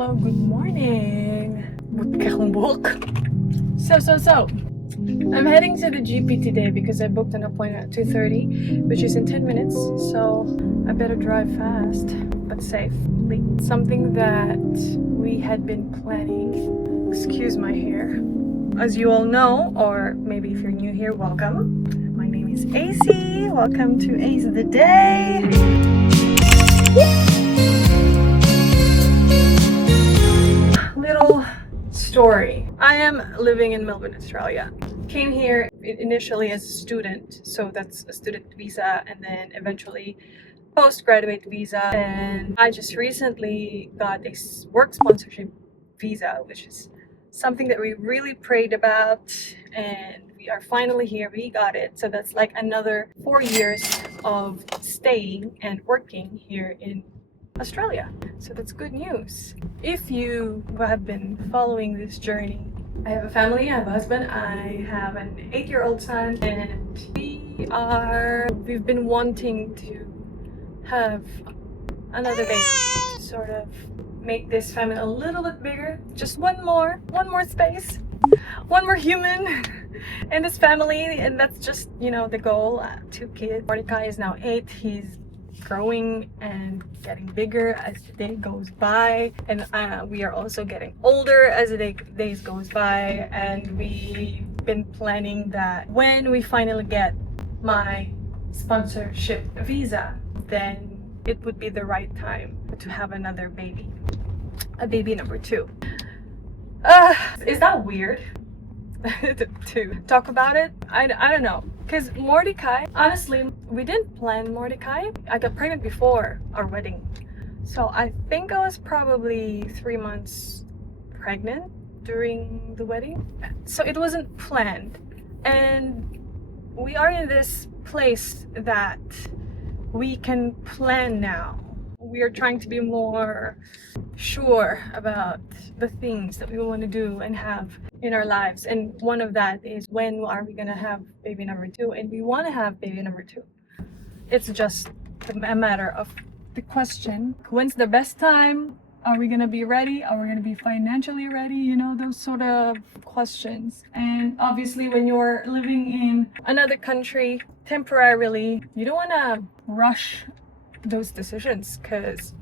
Hello, good morning. Buti ka kong buhok. So. I'm heading to the GP today because I booked an appointment at 2:30, which is in 10 minutes. So I better drive fast, but safely. Something that we had been planning. Excuse my hair. As you all know, or maybe if you're new here, welcome. My name is AC. Welcome to Ace of the Day. Little story. I am living in Melbourne, Australia. Came here initially as a student, so that's a student visa, and then eventually postgraduate visa. And I just recently got a work sponsorship visa, which is something that we really prayed about, and we are finally here. We got it. So that's like another 4 years of staying and working here in Australia. So that's good news. If you have been following this journey, I have a family, I have a husband, I have an 8-year-old son, and we've been wanting to have another baby. Sort of make this family a little bit bigger. Just one more space, one more human in this family, and that's just, the goal. 2 kids. Mordecai is now 8. He's growing and getting bigger as the day goes by, and we are also getting older as the days goes by, and we've been planning that when we finally get my sponsorship visa, then it would be the right time to have another baby, a baby number 2. Is that weird to talk about it? I don't know, because Mordecai, honestly, we didn't plan Mordecai. I got pregnant before our wedding, so I think I was probably 3 months pregnant during the wedding, so it wasn't planned. And we are in this place that we can plan now. We are trying to be more sure about the things that we want to do and have in our lives, and one of that is, when are we gonna have baby number 2? And we want to have baby number 2. It's just a matter of the question, when's the best time? Are we gonna be ready? Are we gonna be financially ready? Those sort of questions. And obviously, when you're living in another country temporarily, you don't want to rush those decisions, because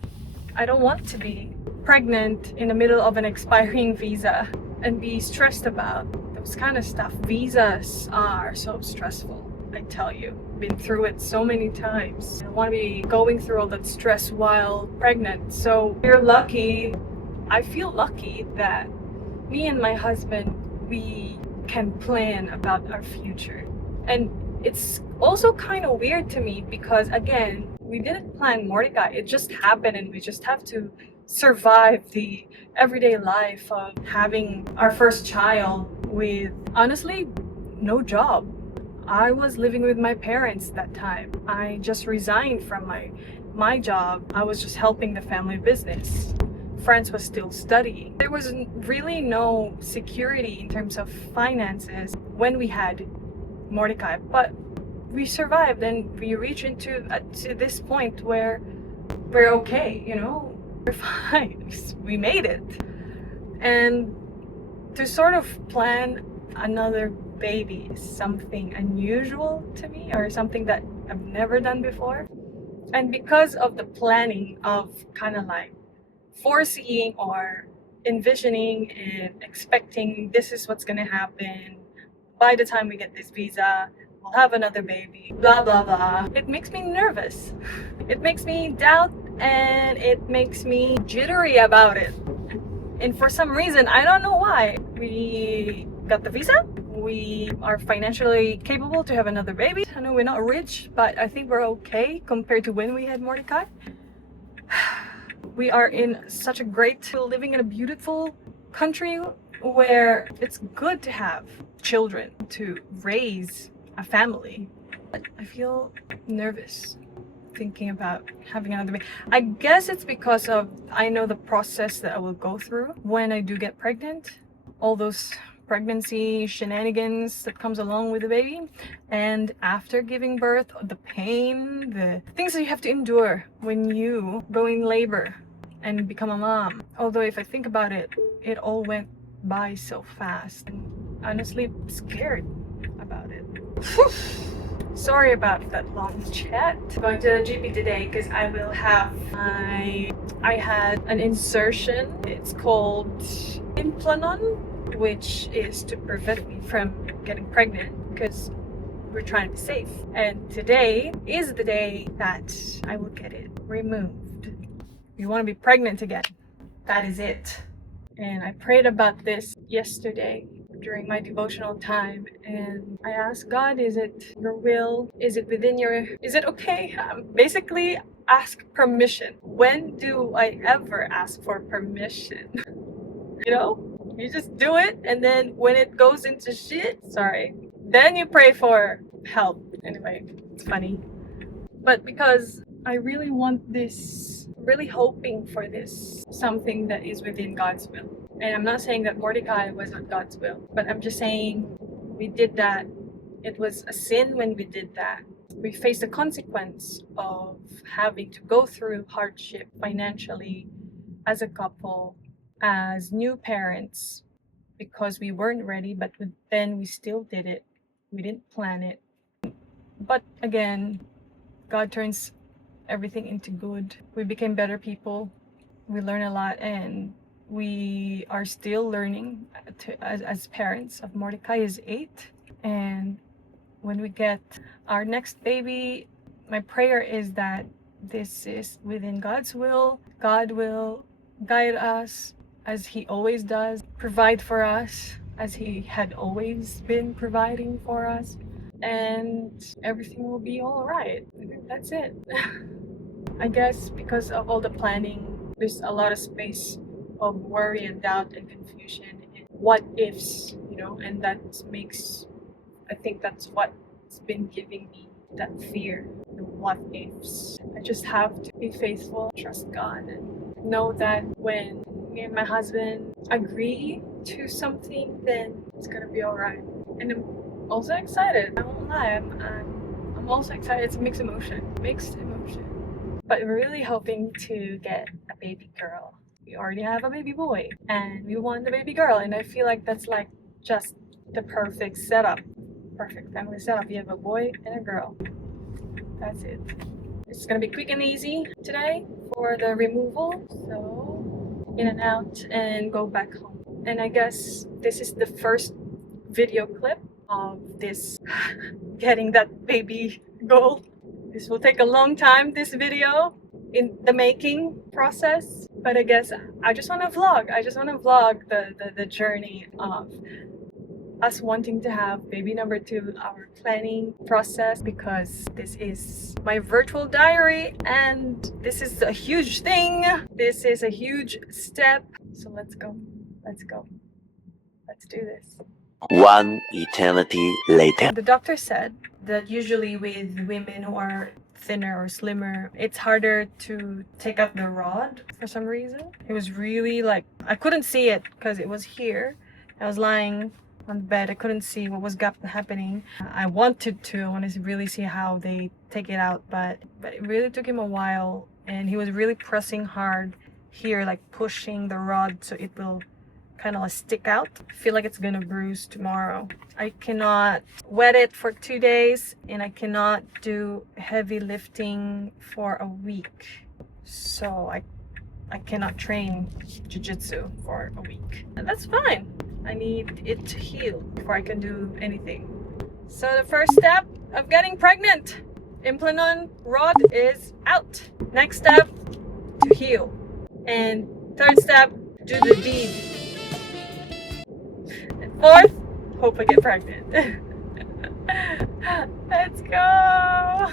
I don't want to be pregnant in the middle of an expiring visa and be stressed about those kind of stuff. Visas are so stressful, I tell you. Been through it so many times. I don't want to be going through all that stress while pregnant. So we're lucky. I feel lucky that me and my husband, we can plan about our future. And it's also kind of weird to me because, again, we didn't plan Mordecai. It just happened, and we just have to survive the everyday life of having our first child with, honestly, no job. I was living with my parents that time. I just resigned from my job. I was just helping the family business. Friends was still studying. There was really no security in terms of finances when we had Mordecai, but we survived, and we reached to this point where we're okay, we're fine. We made it. And to sort of plan another baby is something unusual to me, or something that I've never done before. And because of the planning of kind of like foreseeing or envisioning and expecting, this is what's gonna happen by the time we get this visa, we'll have another baby, blah blah blah, it makes me nervous. It makes me doubt, and it makes me jittery about it. And for some reason, I don't know why, we got the visa. We are financially capable to have another baby. I know we're not rich, but I think we're okay compared to when we had Mordecai. We are in such a great, living in a beautiful country where it's good to have children, to raise a family. But I feel nervous thinking about having another baby. I guess it's because of, I know the process that I will go through when I do get pregnant, all those pregnancy shenanigans that comes along with the baby, and after giving birth, the pain, the things that you have to endure when you go in labor. and become a mom. Although if I think about it, it all went by so fast, and honestly I'm scared about it. Sorry about that long chat. I'm going to the GP today because I will have I had an insertion. It's called Implanon, which is to prevent me from getting pregnant because we're trying to be safe. And today is the day that I will get it removed. You want to be pregnant again? That is it. And I prayed about this yesterday during my devotional time, and I asked God, is it your will? Is it okay? Basically ask permission. When do I ever ask for permission? You know, you just do it, and then when it goes into shit, then you pray for help. Anyway, it's funny. But because I really want this, really hoping for this, something that is within God's will. And I'm not saying that Mordecai was not God's will, but I'm just saying we did that. It was a sin when we did that. We faced the consequence of having to go through hardship financially as a couple, as new parents, because we weren't ready, but then we still did it. We didn't plan it. But again, God turns everything into good. We became better people. We learn a lot, and we are still learning as parents. Of Mordecai is 8, and when we get our next baby, my prayer is that this is within God's will. God will guide us as He always does, provide for us as He had always been providing for us, and everything will be all right. That's it. I guess because of all the planning, there's a lot of space of worry and doubt and confusion and what ifs, and I think that's what's been giving me that fear, the what ifs. I just have to be faithful, trust God, and know that when me and my husband agree to something, then it's gonna be alright. And I'm also excited. I won't lie, I'm also excited. It's a mixed emotion. But we're really hoping to get a baby girl. We already have a baby boy, and we want a baby girl, and I feel like that's like just the perfect family setup. You have a boy and a girl. That's it. It's gonna be quick and easy today for the removal, so in and out and go back home. And I guess this is the first video clip of this getting that baby goal. This will take a long time, this video, in the making process, but I guess I just want to vlog the journey of us wanting to have baby number 2, our planning process, because this is my virtual diary and this is a huge thing. This is a huge step. So let's go. Let's do this. One eternity later. The doctor said that usually with women who are thinner or slimmer, it's harder to take out the rod for some reason. It was really like, I couldn't see it because it was here. I was lying on the bed. I couldn't see what was happening. I wanted to really see how they take it out, but it really took him a while, and he was really pressing hard here, like pushing the rod so it will kind of stick out. I feel like it's gonna bruise tomorrow. I cannot wet it for 2 days, and I cannot do heavy lifting for a week. So I cannot train jiu-jitsu for a week. And that's fine. I need it to heal before I can do anything. So the first step of getting pregnant, Implanon rod is out. Next step, to heal. And third step, do the deed. And fourth, hope I get pregnant. Let's go!